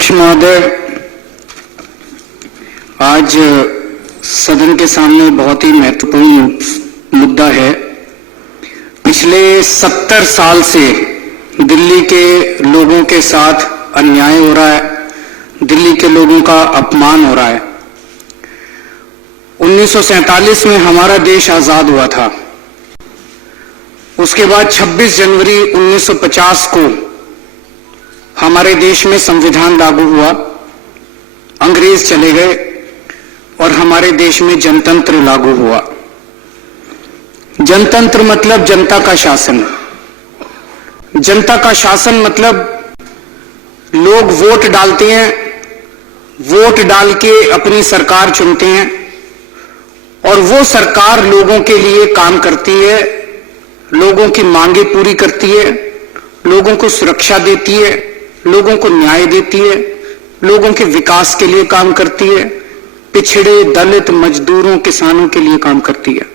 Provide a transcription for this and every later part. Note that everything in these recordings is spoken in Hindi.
अध्यक्ष महोदय, आज सदन के सामने बहुत ही महत्वपूर्ण मुद्दा है। पिछले 70 साल से दिल्ली के लोगों के साथ अन्याय हो रहा है, दिल्ली के लोगों का अपमान हो रहा है। 1947 में हमारा देश आजाद हुआ था। उसके बाद 26 जनवरी 1950 को हमारे देश में संविधान लागू हुआ, अंग्रेज चले गए और हमारे देश में जनतंत्र लागू हुआ। जनतंत्र मतलब जनता का शासन। जनता का शासन मतलब लोग वोट डालते हैं, वोट डाल के अपनी सरकार चुनते हैं और वो सरकार लोगों के लिए काम करती है, लोगों की मांगे पूरी करती है, लोगों को सुरक्षा देती है, लोगों को न्याय देती है, लोगों के विकास के लिए काम करती है, पिछड़े दलित मजदूरों किसानों के लिए काम करती है।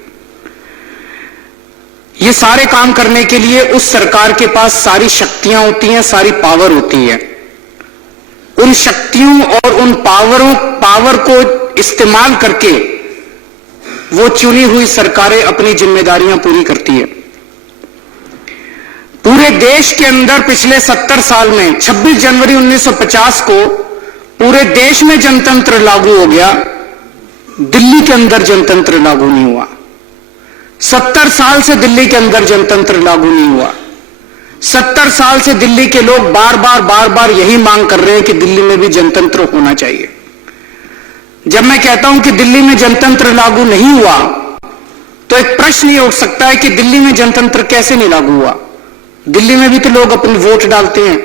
ये सारे काम करने के लिए उस सरकार के पास सारी शक्तियां होती हैं, सारी पावर होती है। उन शक्तियों और उन पावर को इस्तेमाल करके वो चुनी हुई सरकारें अपनी जिम्मेदारियां पूरी करती है। पूरे देश के अंदर पिछले 70 साल में 26 जनवरी 1950 को पूरे देश में जनतंत्र लागू हो गया, दिल्ली के अंदर जनतंत्र लागू नहीं हुआ। 70 साल से दिल्ली के अंदर जनतंत्र लागू नहीं हुआ। 70 साल से दिल्ली के लोग बार बार यही मांग कर रहे हैं कि दिल्ली में भी जनतंत्र होना चाहिए। जब मैं कहता हूं कि दिल्ली में जनतंत्र लागू नहीं हुआ, तो एक प्रश्न ये उठ सकता है कि दिल्ली में जनतंत्र कैसे नहीं लागू हुआ। दिल्ली में भी तो लोग अपने वोट डालते हैं,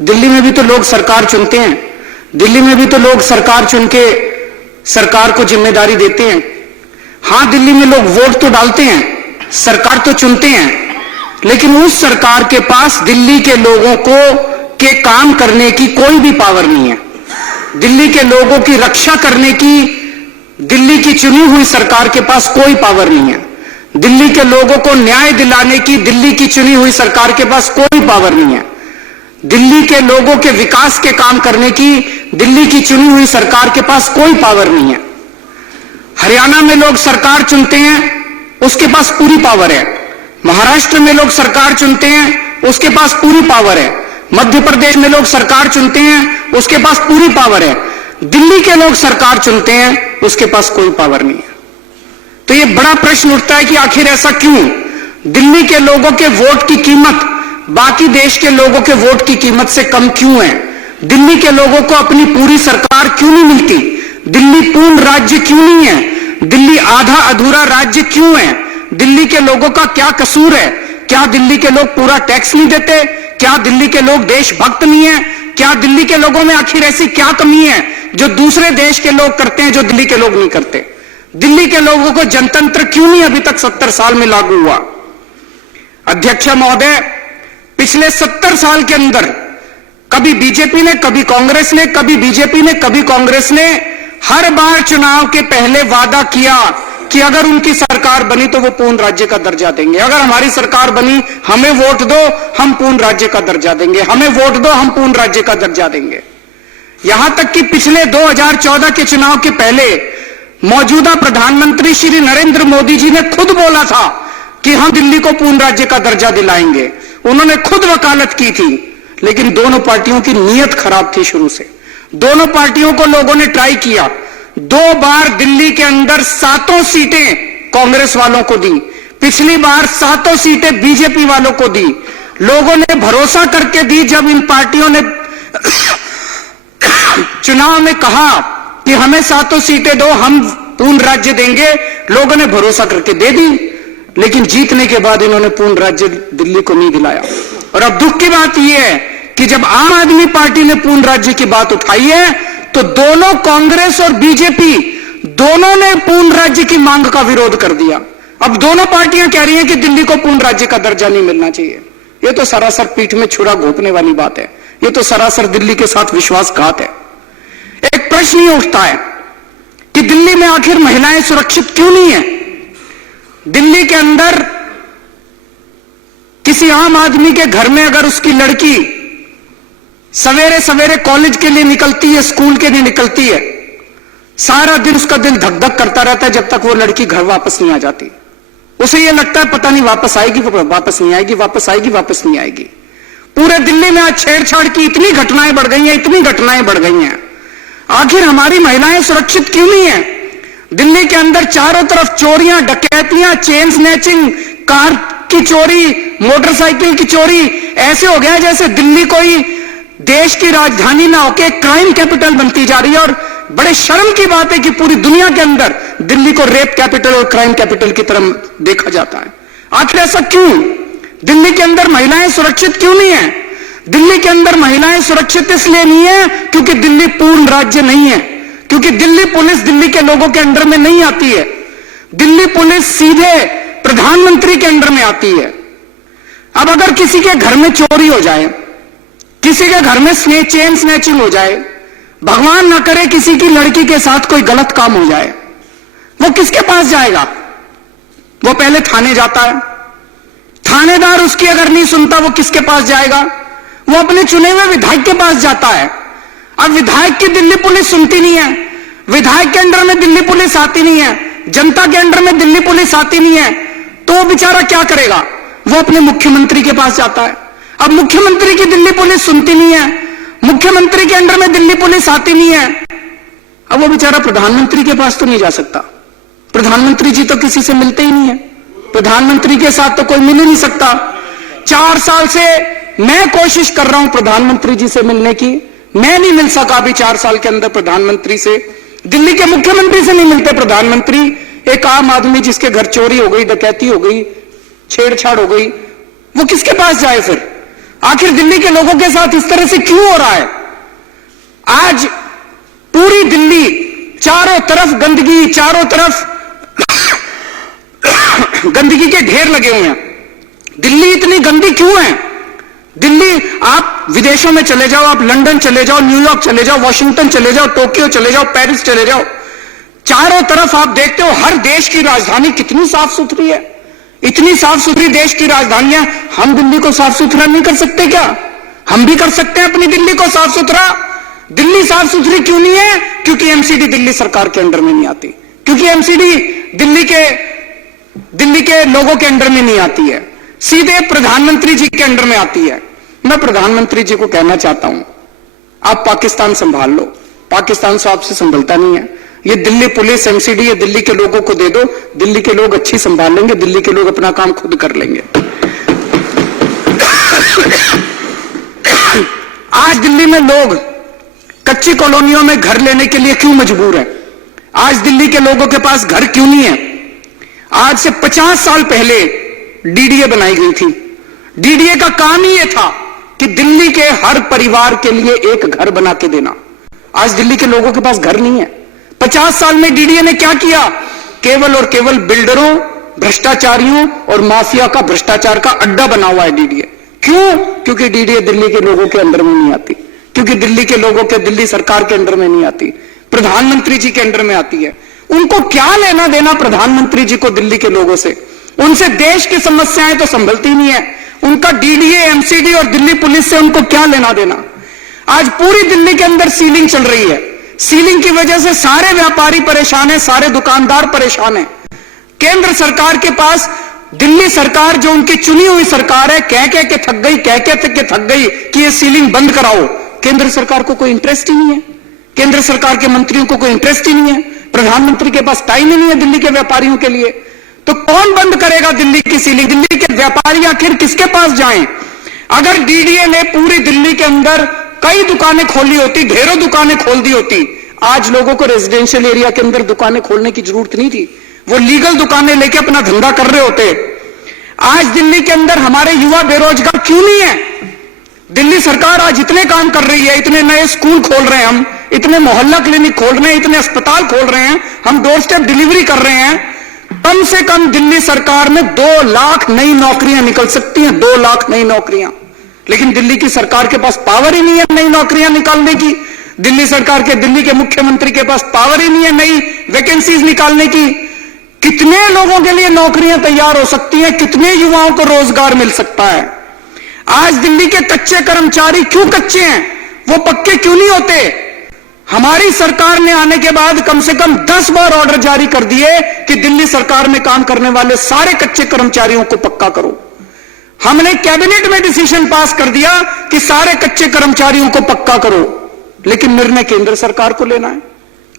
दिल्ली में भी तो लोग सरकार चुनते हैं, दिल्ली में भी तो लोग सरकार चुन के सरकार को जिम्मेदारी देते हैं। हां, दिल्ली में लोग वोट तो डालते हैं, सरकार तो चुनते हैं, लेकिन उस सरकार के पास दिल्ली के लोगों के काम करने की कोई भी पावर नहीं है। दिल्ली के लोगों की रक्षा करने की दिल्ली की चुनी हुई सरकार के पास कोई पावर नहीं है। दिल्ली के लोगों को न्याय दिलाने की दिल्ली की चुनी हुई सरकार के पास कोई पावर नहीं है। दिल्ली के लोगों के विकास के काम करने की दिल्ली की चुनी हुई सरकार के पास कोई पावर नहीं है। हरियाणा में लोग सरकार चुनते हैं, उसके पास पूरी पावर है। महाराष्ट्र में लोग सरकार चुनते हैं, उसके पास पूरी पावर है। मध्य प्रदेश में लोग सरकार चुनते हैं, उसके पास पूरी पावर है। दिल्ली के लोग सरकार चुनते हैं, उसके पास कोई पावर नहीं है। तो यह बड़ा प्रश्न उठता है कि आखिर ऐसा क्यों? दिल्ली के लोगों के वोट की कीमत बाकी देश के लोगों के वोट की कीमत से कम क्यों है? दिल्ली के लोगों को अपनी पूरी सरकार क्यों नहीं मिलती? दिल्ली पूर्ण राज्य क्यों नहीं है? दिल्ली आधा अधूरा राज्य क्यों है? दिल्ली के लोगों का क्या कसूर है? क्या दिल्ली के लोग पूरा टैक्स नहीं देते? क्या दिल्ली के लोग देशभक्त नहीं है? क्या दिल्ली के लोगों में आखिर ऐसी क्या कमी है जो दूसरे देश के लोग करते हैं, जो दिल्ली के लोग नहीं करते? दिल्ली के लोगों को जनतंत्र क्यों नहीं अभी तक 70 साल में लागू हुआ? अध्यक्ष महोदय, पिछले 70 साल के अंदर कभी बीजेपी ने, कभी कांग्रेस ने, कभी बीजेपी ने, कभी कांग्रेस ने हर बार चुनाव के पहले वादा किया कि अगर उनकी सरकार बनी तो वो पूर्ण राज्य का दर्जा देंगे। अगर हमारी सरकार बनी, हमें वोट दो, हम पूर्ण राज्य का दर्जा देंगे। हमें वोट दो, हम पूर्ण राज्य का दर्जा देंगे। यहां तक कि पिछले 2014 के चुनाव के पहले मौजूदा प्रधानमंत्री श्री नरेंद्र मोदी जी ने खुद बोला था कि हम दिल्ली को पूर्ण राज्य का दर्जा दिलाएंगे। उन्होंने खुद वकालत की थी, लेकिन दोनों पार्टियों की नीयत खराब थी शुरू से। दोनों पार्टियों को लोगों ने ट्राई किया। 2 बार दिल्ली के अंदर 7 सीटें कांग्रेस वालों को दी, पिछली बार 7 सीटें बीजेपी वालों को दी। लोगों ने भरोसा करके दी। जब इन पार्टियों ने चुनाव में कहा कि हमें 7 सीटें दो, हम पूर्ण राज्य देंगे, लोगों ने भरोसा करके दे दी, लेकिन जीतने के बाद इन्होंने पूर्ण राज्य दिल्ली को नहीं दिलाया। और अब दुख की बात यह है कि जब आम आदमी पार्टी ने पूर्ण राज्य की बात उठाई है, तो दोनों कांग्रेस और बीजेपी दोनों ने पूर्ण राज्य की मांग का विरोध कर दिया। अब दोनों पार्टियां कह रही हैं कि दिल्ली को पूर्ण राज्य का दर्जा नहीं मिलना चाहिए। यह तो सरासर पीठ में छुरा घोंपने वाली बात है। यह तो सरासर दिल्ली के साथ विश्वासघात है। एक प्रश्न यह उठता है कि दिल्ली में आखिर महिलाएं सुरक्षित क्यों नहीं है? दिल्ली के अंदर किसी आम आदमी के घर में अगर उसकी लड़की सवेरे सवेरे कॉलेज के लिए निकलती है, स्कूल के लिए निकलती है, सारा दिन उसका दिल धक धक करता रहता है जब तक वो लड़की घर वापस नहीं आ जाती। उसे ये लगता है पता नहीं वापस आएगी, वापस नहीं आएगी, वापस आएगी, वापस नहीं आएगी। पूरे दिल्ली में आज छेड़छाड़ की इतनी घटनाएं बढ़ गई हैं, इतनी घटनाएं बढ़ गई हैं। आखिर हमारी महिलाएं सुरक्षित क्यों नहीं है? दिल्ली के अंदर चारों तरफ चोरियां, डकैतियां, चेन स्नैचिंग, कार की चोरी, मोटरसाइकिल की चोरी। ऐसे हो गया जैसे दिल्ली कोई देश की राजधानी ना होके क्राइम कैपिटल बनती जा रही है। और बड़े शर्म की बात है कि पूरी दुनिया के अंदर दिल्ली को रेप कैपिटल और क्राइम कैपिटल की तरह देखा जाता है। आखिर ऐसा क्यों? दिल्ली के अंदर महिलाएं सुरक्षित क्यों नहीं है? दिल्ली के अंदर महिलाएं सुरक्षित इसलिए नहीं है क्योंकि दिल्ली पूर्ण राज्य नहीं है, क्योंकि दिल्ली पुलिस दिल्ली के लोगों के अंडर में नहीं आती है। दिल्ली पुलिस सीधे प्रधानमंत्री के अंडर में आती है। अब अगर किसी के घर में चोरी हो जाए, किसी के घर में चेन स्नैचिंग हो जाए, भगवान ना करे किसी की लड़की के साथ कोई गलत काम हो जाए, वो किसके पास जाएगा? वो पहले थाने जाता है। थानेदार उसकी अगर नहीं सुनता वो किसके पास जाएगा? वो अपने चुने हुए विधायक के पास जाता है। अब विधायक की दिल्ली पुलिस सुनती नहीं है, विधायक के अंडर में दिल्ली पुलिस आती नहीं है, जनता के अंडर में दिल्ली पुलिस आती नहीं है, तो वो बेचारा क्या करेगा? वो अपने मुख्यमंत्री के पास जाता है। अब मुख्यमंत्री की दिल्ली पुलिस सुनती नहीं है, मुख्यमंत्री के अंडर में दिल्ली पुलिस आती नहीं है, अब वो बेचारा प्रधानमंत्री के पास तो नहीं जा सकता। प्रधानमंत्री जी तो किसी से मिलते ही नहीं है, प्रधानमंत्री के साथ तो कोई मिल ही नहीं सकता। 4 साल से मैं कोशिश कर रहा हूं प्रधानमंत्री जी से मिलने की, मैं नहीं मिल सका अभी 4 साल के अंदर प्रधानमंत्री से। दिल्ली के मुख्यमंत्री से नहीं मिलते प्रधानमंत्री। एक आम आदमी जिसके घर चोरी हो गई, डकैती हो गई, छेड़छाड़ हो गई, वो किसके पास जाए फिर? आखिर दिल्ली के लोगों के साथ इस तरह से क्यों हो रहा है? आज पूरी दिल्ली चारों तरफ गंदगी, चारों तरफ गंदगी के ढेर लगे हुए हैं। दिल्ली इतनी गंदी क्यों है? दिल्ली, आप विदेशों में चले जाओ, आप लंदन चले जाओ, न्यूयॉर्क चले जाओ, वॉशिंगटन चले जाओ, टोक्यो चले जाओ, पेरिस चले जाओ, चारों तरफ आप देखते हो हर देश की राजधानी कितनी साफ सुथरी है। इतनी साफ सुथरी देश की राजधानियां, हम दिल्ली को साफ सुथरा नहीं कर सकते क्या? हम भी कर सकते हैं अपनी दिल्ली को साफ सुथरा। दिल्ली साफ सुथरी क्यों नहीं है? क्योंकि एमसीडी दिल्ली सरकार के अंडर में नहीं आती, क्योंकि एमसीडी दिल्ली के लोगों के अंडर में नहीं आती है, सीधे प्रधानमंत्री जी के अंडर में आती है। मैं प्रधानमंत्री जी को कहना चाहता हूं, आप पाकिस्तान संभाल लो, पाकिस्तान से आपसे संभलता नहीं है। ये दिल्ली पुलिस, एमसीडी, ये दिल्ली के लोगों को दे दो, दिल्ली के लोग अच्छी संभाल लेंगे, दिल्ली के लोग अपना काम खुद कर लेंगे। आज दिल्ली में लोग कच्ची कॉलोनियों में घर लेने के लिए क्यों मजबूर हैं? आज दिल्ली के लोगों के पास घर क्यों नहीं है? आज से 50 साल पहले डीडीए बनाई गई थी। डीडीए का काम ही यह था कि दिल्ली के हर परिवार के लिए एक घर बना के देना। आज दिल्ली के लोगों के पास घर नहीं है। 50 साल में डीडीए ने क्या किया? केवल और केवल बिल्डरों, भ्रष्टाचारियों और माफिया का भ्रष्टाचार का अड्डा बना हुआ है डीडीए। क्यों? क्योंकि डीडीए दिल्ली के लोगों के अंडर में नहीं आती, क्योंकि दिल्ली के लोगों के दिल्ली सरकार के अंडर में नहीं आती, प्रधानमंत्री जी के अंडर में आती है। उनको क्या लेना देना प्रधानमंत्री जी को दिल्ली के लोगों से? उनसे देश की समस्याएं तो संभलती नहीं है, उनका डीडीए, एमसीडी और दिल्ली पुलिस से उनको क्या लेना देना? आज पूरी दिल्ली के अंदर सीलिंग चल रही है। सीलिंग की वजह से सारे व्यापारी परेशान है, सारे दुकानदार परेशान है। केंद्र सरकार के पास दिल्ली सरकार, जो उनकी चुनी हुई सरकार है, कह के थक गई, कह के थक गई कि ये सीलिंग बंद कराओ। केंद्र सरकार को कोई इंटरेस्ट ही नहीं है, केंद्र सरकार के मंत्रियों को कोई इंटरेस्ट ही नहीं है, प्रधानमंत्री के पास टाइम ही नहीं है दिल्ली के व्यापारियों के लिए। तो कौन बंद करेगा दिल्ली की सीलिंग? दिल्ली के व्यापारी आखिर किसके पास जाएं? अगर डीडीए ने पूरी दिल्ली के अंदर कई दुकानें खोली होती, ढेरों दुकानें खोल दी होती, आज लोगों को रेजिडेंशियल एरिया के अंदर दुकानें खोलने की जरूरत नहीं थी, वो लीगल दुकानें लेके अपना धंधा कर रहे होते। आज दिल्ली के अंदर हमारे युवा बेरोजगार क्यों नहीं है? दिल्ली सरकार आज इतने काम कर रही है, इतने नए स्कूल खोल रहे हैं हम, इतने मोहल्ला क्लिनिक खोल रहे हैं, इतने अस्पताल खोल रहे हैं, हम डोर स्टेप डिलीवरी कर रहे हैं। कम से कम दिल्ली सरकार में 2 लाख नई नौकरियां निकल सकती हैं, 2 लाख नई नौकरियां। लेकिन दिल्ली की सरकार के पास पावर ही नहीं है नई नौकरियां निकालने की। दिल्ली सरकार के, दिल्ली के मुख्यमंत्री के पास पावर ही नहीं है नई वैकेंसीज निकालने की। कितने लोगों के लिए नौकरियां तैयार हो सकती हैं, कितने युवाओं को रोजगार मिल सकता है? आज दिल्ली के कच्चे कर्मचारी क्यों कच्चे हैं? वो पक्के क्यों नहीं होते? हमारी सरकार ने आने के बाद कम से कम 10 बार ऑर्डर जारी कर दिए कि दिल्ली सरकार में काम करने वाले सारे कच्चे कर्मचारियों को पक्का करो। हमने कैबिनेट में डिसीजन पास कर दिया कि सारे कच्चे कर्मचारियों को पक्का करो, लेकिन निर्णय केंद्र सरकार को लेना है।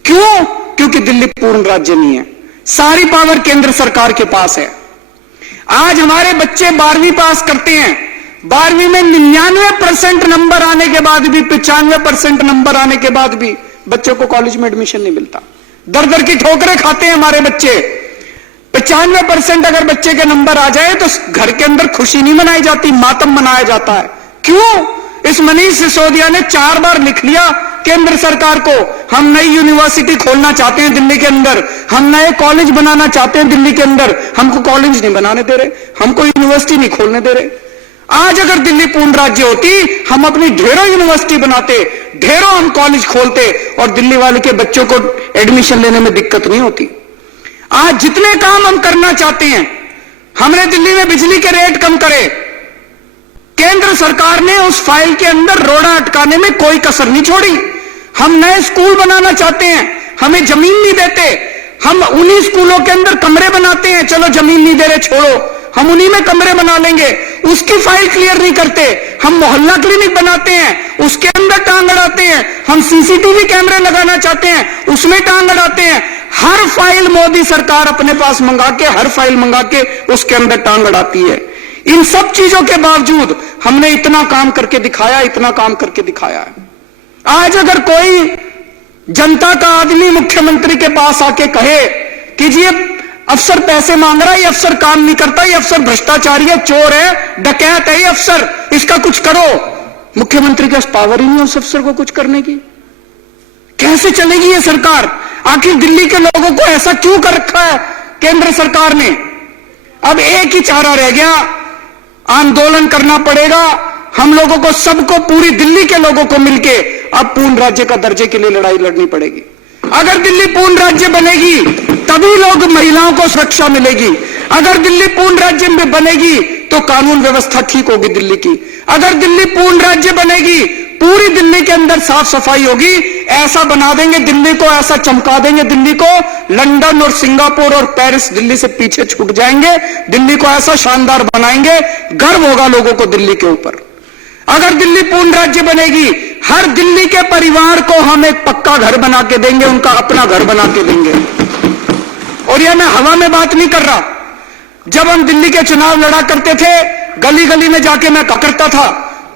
क्यों? क्योंकि दिल्ली पूर्ण राज्य नहीं है, सारी पावर केंद्र सरकार के पास है। आज हमारे बच्चे 12वीं पास करते हैं, 12वीं में 99% नंबर आने के बाद भी, 95% नंबर आने के बाद भी बच्चों को कॉलेज में एडमिशन नहीं मिलता। दर दर की ठोकरें खाते हैं हमारे बच्चे। 95% अगर बच्चे के नंबर आ जाए तो घर के अंदर खुशी नहीं मनाई जाती, मातम मनाया जाता है। क्यों? इस मनीष सिसोदिया ने 4 बार लिख लिया केंद्र सरकार को, हम नई यूनिवर्सिटी खोलना चाहते हैं दिल्ली के अंदर, हम नए कॉलेज बनाना चाहते हैं दिल्ली के अंदर। हमको कॉलेज नहीं बनाने दे रहे, हमको यूनिवर्सिटी नहीं खोलने दे रहे। आज अगर दिल्ली पूर्ण राज्य होती, हम अपनी ढेरों यूनिवर्सिटी बनाते, ढेरों हम कॉलेज खोलते और दिल्ली वाले के बच्चों को एडमिशन लेने में दिक्कत नहीं होती। आज जितने काम हम करना चाहते हैं, हमने दिल्ली में बिजली के रेट कम करे, केंद्र सरकार ने उस फाइल के अंदर रोड़ा अटकाने में कोई कसर नहीं छोड़ी। हम नए स्कूल बनाना चाहते हैं, हमें जमीन नहीं देते, हम उन्हीं स्कूलों के अंदर कमरे बनाते हैं, चलो जमीन नहीं दे रहे छोड़ो, हम उन्हीं में कमरे बना लेंगे, उसकी फाइल क्लियर नहीं करते। हम मोहल्ला क्लिनिक बनाते हैं, उसके अंदर टांग अड़ाते हैं। हम सीसीटीवी कैमरे लगाना चाहते हैं, उसमें टांग अड़ाते हैं। हर फाइल मोदी सरकार अपने पास मंगा के, हर फाइल मंगा के उसके अंदर टांग अड़ाती है। इन सब चीजों के बावजूद हमने इतना काम करके दिखाया, इतना काम करके दिखाया है। आज अगर कोई जनता का आदमी मुख्यमंत्री के पास आके कहे कि जी अफसर पैसे मांग रहा है, ये अफसर काम नहीं करता, ये अफसर भ्रष्टाचारी है, चोर है, डकैत है, ये अफसर, इसका कुछ करो, मुख्यमंत्री के पास पावर ही नहीं उस अफसर को कुछ करने की। कैसे चलेगी ये सरकार? आखिर दिल्ली के लोगों को ऐसा क्यों कर रखा है केंद्र सरकार ने? अब एक ही चारा रह गया, आंदोलन करना पड़ेगा हम लोगों को, सबको, पूरी दिल्ली के लोगों को मिलके अब पूर्ण राज्य का दर्जे के लिए लड़ाई लड़नी पड़ेगी। अगर दिल्ली पूर्ण राज्य बनेगी तभी लोग, महिलाओं को सुरक्षा मिलेगी। अगर दिल्ली पूर्ण राज्य में बनेगी तो कानून व्यवस्था ठीक होगी दिल्ली की। अगर दिल्ली पूर्ण राज्य बनेगी, पूरी दिल्ली के अंदर साफ सफाई होगी। ऐसा बना देंगे दिल्ली को, ऐसा चमका देंगे दिल्ली को, लंदन और सिंगापुर और पेरिस दिल्ली से पीछे छूट जाएंगे। दिल्ली को ऐसा शानदार बनाएंगे, गर्व होगा लोगों को दिल्ली के ऊपर। अगर दिल्ली पूर्ण राज्य बनेगी, हर दिल्ली के परिवार को हम एक पक्का घर बना के देंगे, उनका अपना घर बना के देंगे। और यह मैं हवा में बात नहीं कर रहा। जब हम दिल्ली के चुनाव लड़ा करते थे, गली गली में जाके मैं कहा करता था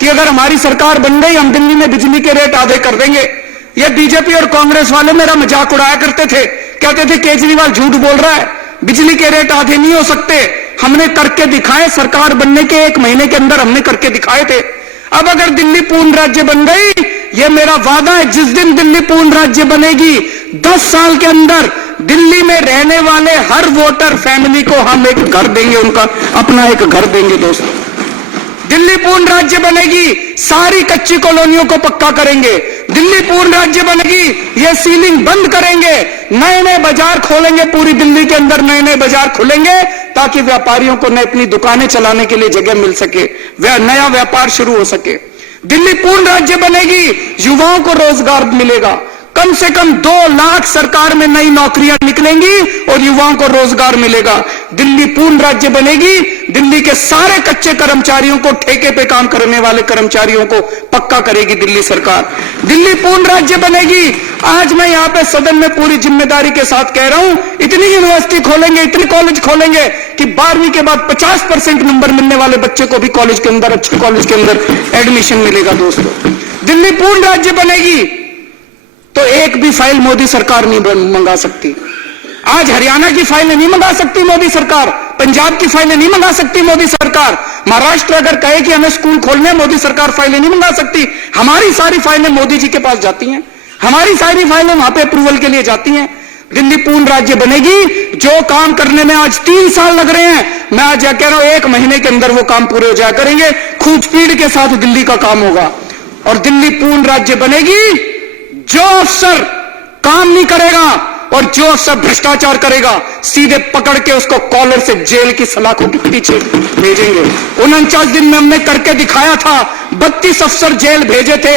कि अगर हमारी सरकार बन गई, हम दिल्ली में बिजली के रेट आधे कर देंगे। ये बीजेपी और कांग्रेस वाले मेरा मजाक उड़ाया करते थे, कहते थे केजरीवाल झूठ बोल रहा है, बिजली के रेट आधे नहीं हो सकते। हमने करके दिखाए, सरकार बनने के 1 महीने के अंदर हमने करके दिखाए थे। अब अगर दिल्ली पूर्ण राज्य बन गई, यह मेरा वादा है, जिस दिन दिल्ली पूर्ण राज्य बनेगी, 10 साल के अंदर दिल्ली में रहने वाले हर वोटर फैमिली को हम एक घर देंगे, उनका अपना एक घर देंगे। दोस्तों, दिल्ली पूर्ण राज्य बनेगी, सारी कच्ची कॉलोनियों को पक्का करेंगे। दिल्ली पूर्ण राज्य बनेगी, ये सीलिंग बंद करेंगे, नए नए बाजार खोलेंगे, पूरी दिल्ली के अंदर नए नए बाजार खुलेंगे ताकि व्यापारियों को नए अपनी दुकानें चलाने के लिए जगह मिल सके, नया व्यापार शुरू हो सके। दिल्ली पूर्ण राज्य बनेगी, युवाओं को रोजगार मिलेगा, कम से कम 2 लाख सरकार में नई नौकरियां निकलेंगी और युवाओं को रोजगार मिलेगा। दिल्ली पूर्ण राज्य बनेगी, दिल्ली के सारे कच्चे कर्मचारियों को, ठेके पे काम करने वाले कर्मचारियों को पक्का करेगी दिल्ली सरकार। दिल्ली पूर्ण राज्य बनेगी। आज मैं यहां पे सदन में पूरी जिम्मेदारी के साथ कह रहा हूं, इतनी यूनिवर्सिटी खोलेंगे, इतनी कॉलेज खोलेंगे कि 12वीं के बाद 50% नंबर मिलने वाले बच्चे को भी कॉलेज के अंदर, अच्छे कॉलेज के अंदर एडमिशन मिलेगा। दोस्तों, दिल्ली पूर्ण राज्य बनेगी तो एक भी फाइल मोदी सरकार नहीं मंगा सकती। आज हरियाणा की फाइलें नहीं मंगा सकती मोदी सरकार, पंजाब की फाइलें नहीं मंगा सकती मोदी सरकार, महाराष्ट्र अगर कहे कि हमें स्कूल खोलने, मोदी सरकार फाइलें नहीं मंगा सकती। हमारी सारी फाइलें मोदी जी के पास जाती हैं, हमारी सारी फाइलें वहां पे अप्रूवल के लिए जाती हैं। दिल्ली पूर्ण राज्य बनेगी, जो काम करने में आज 3 साल लग रहे हैं, मैं आज कह रहा हूं 1 महीने के अंदर वो काम पूरे हो जाया करेंगे। खूब स्पीड के साथ दिल्ली का काम होगा। और दिल्ली पूर्ण राज्य बनेगी, जो अफसर काम नहीं करेगा और जो अफसर भ्रष्टाचार करेगा, सीधे पकड़ के उसको कॉलर से जेल की सलाखों के पीछे भेजेंगे। 49 दिन में हमने करके दिखाया था, 32 अफसर जेल भेजे थे,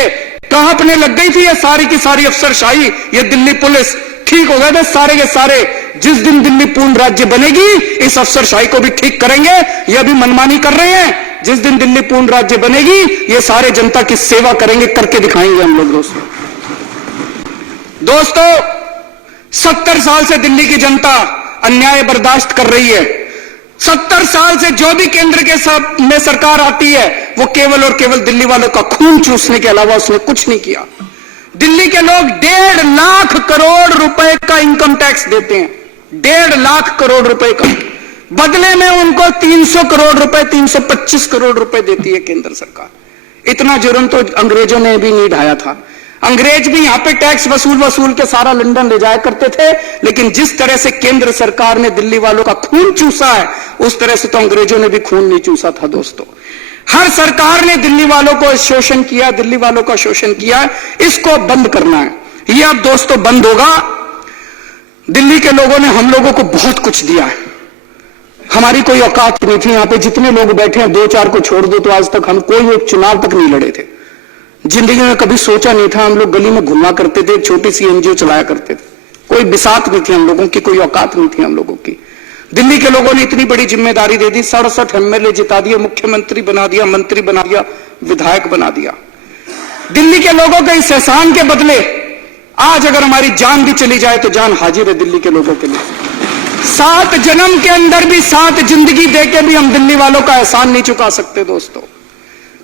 कहां अपने लग गई थी ये सारी की सारी अफसरशाही, ये दिल्ली पुलिस ठीक हो गए थे सारे के सारे। जिस दिन दिल्ली पूर्ण राज्य बनेगी इस अफसरशाही को भी ठीक करेंगे, ये अभी मनमानी कर रहे हैं। जिस दिन दिल्ली पूर्ण राज्य बनेगी ये सारे जनता की सेवा करेंगे, करके दिखाएंगे हम लोग। दोस्तों 70 साल से दिल्ली की जनता अन्याय बर्दाश्त कर रही है। 70 साल से जो भी केंद्र के में सरकार आती है वो केवल और केवल दिल्ली वालों का खून चूसने के अलावा उसने कुछ नहीं किया। दिल्ली के लोग 1.5 लाख करोड़ रुपए का इनकम टैक्स देते हैं, 1.5 लाख करोड़ रुपए का। बदले में उनको 300 करोड़ रुपए, 325 करोड़ रुपए देती है केंद्र सरकार। इतना जुर्म तो अंग्रेजों ने भी नहीं ढाया था। अंग्रेज भी यहां पे टैक्स वसूल के सारा लंदन ले जाया करते थे, लेकिन जिस तरह से केंद्र सरकार ने दिल्ली वालों का खून चूसा है उस तरह से तो अंग्रेजों ने भी खून नहीं चूसा था। दोस्तों हर सरकार ने दिल्ली वालों को शोषण किया, दिल्ली वालों का शोषण किया, इसको बंद करना है। ये अब दोस्तों बंद होगा। दिल्ली के लोगों ने हम लोगों को बहुत कुछ दिया है, हमारी कोई औकात नहीं थी। यहां पे जितने लोग बैठे हैं 2-4 को छोड़ दो तो आज तक हम कोई एक चुनाव तक नहीं लड़े थे। जिंदगी में कभी सोचा नहीं था। हम लोग गली में घूमा करते थे, एक छोटी सी एनजीओ चलाया करते थे, कोई बिसात नहीं थी हम लोगों की, कोई औकात नहीं थी हम लोगों की। दिल्ली के लोगों ने इतनी बड़ी जिम्मेदारी दे दी, 67 एमएलए जिता दिए, मुख्यमंत्री बना दिया, मंत्री बना दिया, विधायक बना दिया। दिल्ली के लोगों के इस एहसान के बदले आज अगर हमारी जान भी चली जाए तो जान हाजिर है दिल्ली के लोगों के लिए। 7 जन्म के अंदर भी 7 जिंदगी देके भी हम दिल्ली वालों का एहसान नहीं चुका सकते। दोस्तों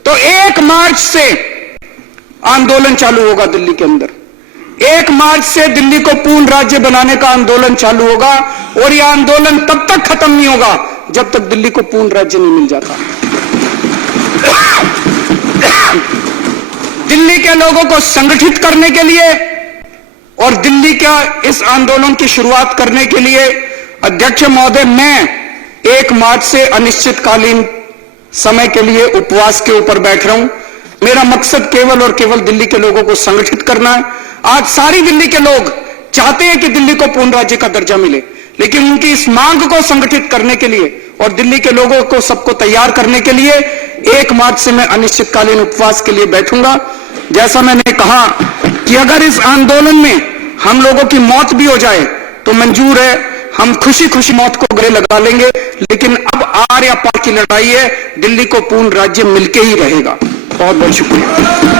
तो 1 मार्च से आंदोलन चालू होगा दिल्ली के अंदर। 1 मार्च से दिल्ली को पूर्ण राज्य बनाने का आंदोलन चालू होगा और यह आंदोलन तब तक खत्म नहीं होगा जब तक दिल्ली को पूर्ण राज्य नहीं मिल जाता। दिल्ली के लोगों को संगठित करने के लिए और दिल्ली का इस आंदोलन की शुरुआत करने के लिए अध्यक्ष महोदय मैं 1 मार्च से अनिश्चितकालीन समय के लिए उपवास के ऊपर बैठ रहा हूं। मेरा मकसद केवल और केवल दिल्ली के लोगों को संगठित करना है। आज सारी दिल्ली के लोग चाहते हैं कि दिल्ली को पूर्ण राज्य का दर्जा मिले, लेकिन उनकी इस मांग को संगठित करने के लिए और दिल्ली के लोगों को सबको तैयार करने के लिए 1 मार्च से मैं अनिश्चितकालीन उपवास के लिए बैठूंगा। जैसा मैंने कहा कि अगर इस आंदोलन में हम लोगों की मौत भी हो जाए तो मंजूर है, हम खुशी खुशी मौत को गले लगा लेंगे, लेकिन अब आर या पार की लड़ाई है, दिल्ली को पूर्ण राज्य मिलके ही रहेगा। बहुत बहुत शुक्रिया।